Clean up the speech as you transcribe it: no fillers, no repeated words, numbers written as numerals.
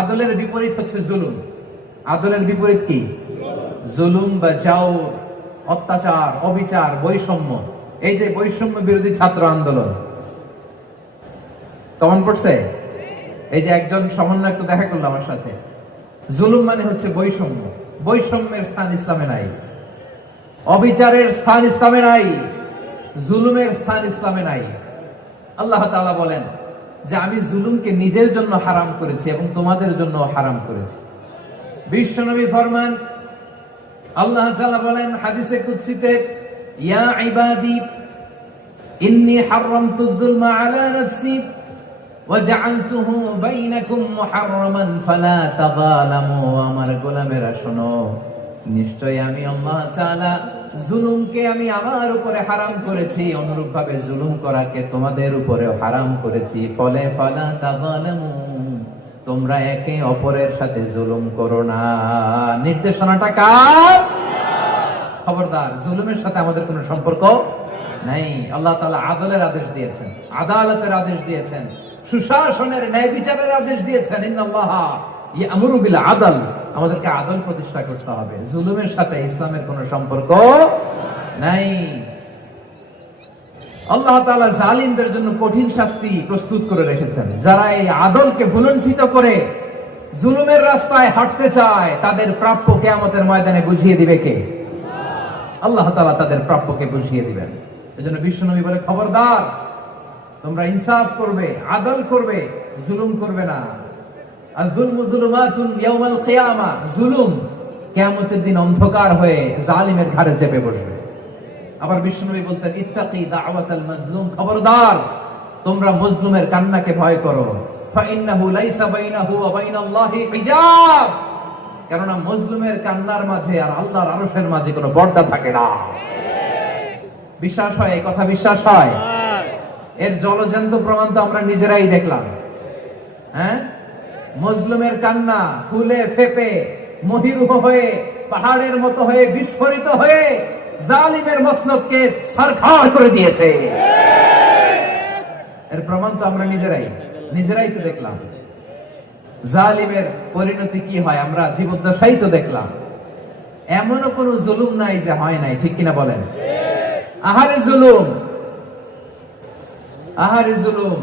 আদলের বিপরীত হচ্ছে জুলুম। আদলের বিপরীত কি? জুলুম বা জাওর, অত্যাচার, অবিচার, বৈষম্য। এই যে বৈষম্য বিরোধী ছাত্র আন্দোলন কেমন পড়ছে? এই যে একজন সমন্বয়ক তো দেখা করলো আমার সাথে। জুলুম মানে হচ্ছে বৈষম্য। বৈষম্যের স্থান ইসলামে নাই, অবিচারের স্থান ইসলামে নাই, জুলুমের স্থান ইসলামে নাই। আল্লাহ তাআলা বলেন যে আমি জুলুমকে নিজের জন্য হারাম করেছি এবং তোমাদের জন্য হারাম করেছি। বিশ্বনবী ফরমান, আল্লাহ তাআলা বলেন হাদিসে কুদসিতে, ইয়া ইবাদি ইন্নী হারামতু যুলমা আলা নাফসি ওয়া জাআলতুহু বাইনাকুম মুহাররামান ফালা তাযালামু। আমার গোলামেরা শোনো, নিশ্চয় আমি আল্লাহ তাআলা জুলুমকে আমি আমার উপরে হারাম করেছি, অনুরূপ ভাবে জুলুম করাকে তোমাদের উপরেও হারাম করেছি। ফলে ফালা তাযালামু, তোমরা একে অপরের সাথে জুলুম করো না। নির্দেশনাটা কার? খবরদার, জুলুমের সাথে আমাদের কোনো সম্পর্ক নাই। আল্লাহ তাআলা আদলের আদেশ দিয়েছেন, আদালতের আদেশ দিয়েছেন, সুশাসনের, ন্যায় বিচারের আদেশ দিয়েছেন। ইন্নাল্লাহা ইয়ামুরু বিল আদল, আমাদেরকে আদল প্রতিষ্ঠা করতে হবে। জুলুমের সাথে ইসলামের কোনো সম্পর্ক নাই। আল্লাহ তাআলা জালিমদের জন্য কঠিন শাস্তি প্রস্তুত করে রেখেছেন। যারা এই আদলকে ভুলুণ্ঠিত করে জুলুমের রাস্তায় হাঁটতে চায়, তাদের প্রাপ্য কিয়ামতের ময়দানে বুঝিয়ে দিবে কে? আল্লাহ তাআলা তাদের প্রাপ্যকে বুঝিয়ে দিবেন। এজন্য বিশ্বনবী বলে, খবরদার, তোমরা ইনসাফ করবে, আদল করবে, জুলুম করবে না। আর যুলমু যুলুমাতুন ইয়াউমাল কিয়ামা, জুলুম কিয়ামতের দিন অন্ধকার হয়ে জালিমের ঘাড়ে চেপে বসবে। আবার বিশ্বনবী বলতেন, ইত্তাকি দাওয়াতাল মাজলুম, খবরদার, তোমরা মজলুমের কান্নাকে ভয় করো। ফাইন্নাহু লাইসা বাইনাহু ওয়া বাইনাল্লাহি হিজাব, কেননা মজলুমের কান্নার মাঝে আর আল্লাহর আরশের মাঝে কোনো পর্দা থাকে না। বিশ্বাস হয়? এই কথা বিশ্বাস হয়? এর জলজ্যান্ত প্রমাণ তো আমরা নিজেরাই দেখলাম। হ্যাঁ, মজলুমের কান্না ফুলে ফেপে মহিরুহ হয়ে, পাহাড়ের মতো হয়ে, বিস্ফোরিত হয়ে জালিমের মসনদকে সরখার করে দিয়েছে। এর প্রমাণ তো আমরা নিজেরাই তো দেখলাম। জালিমের পরিণতি কি হয় আমরা জীবদ্দশাই তো দেখলাম। এমনও কোন জুলুম নাই যে হয় নাই, ঠিক কিনা বলেন? আহারে জুলুম, আহারে জুলুম।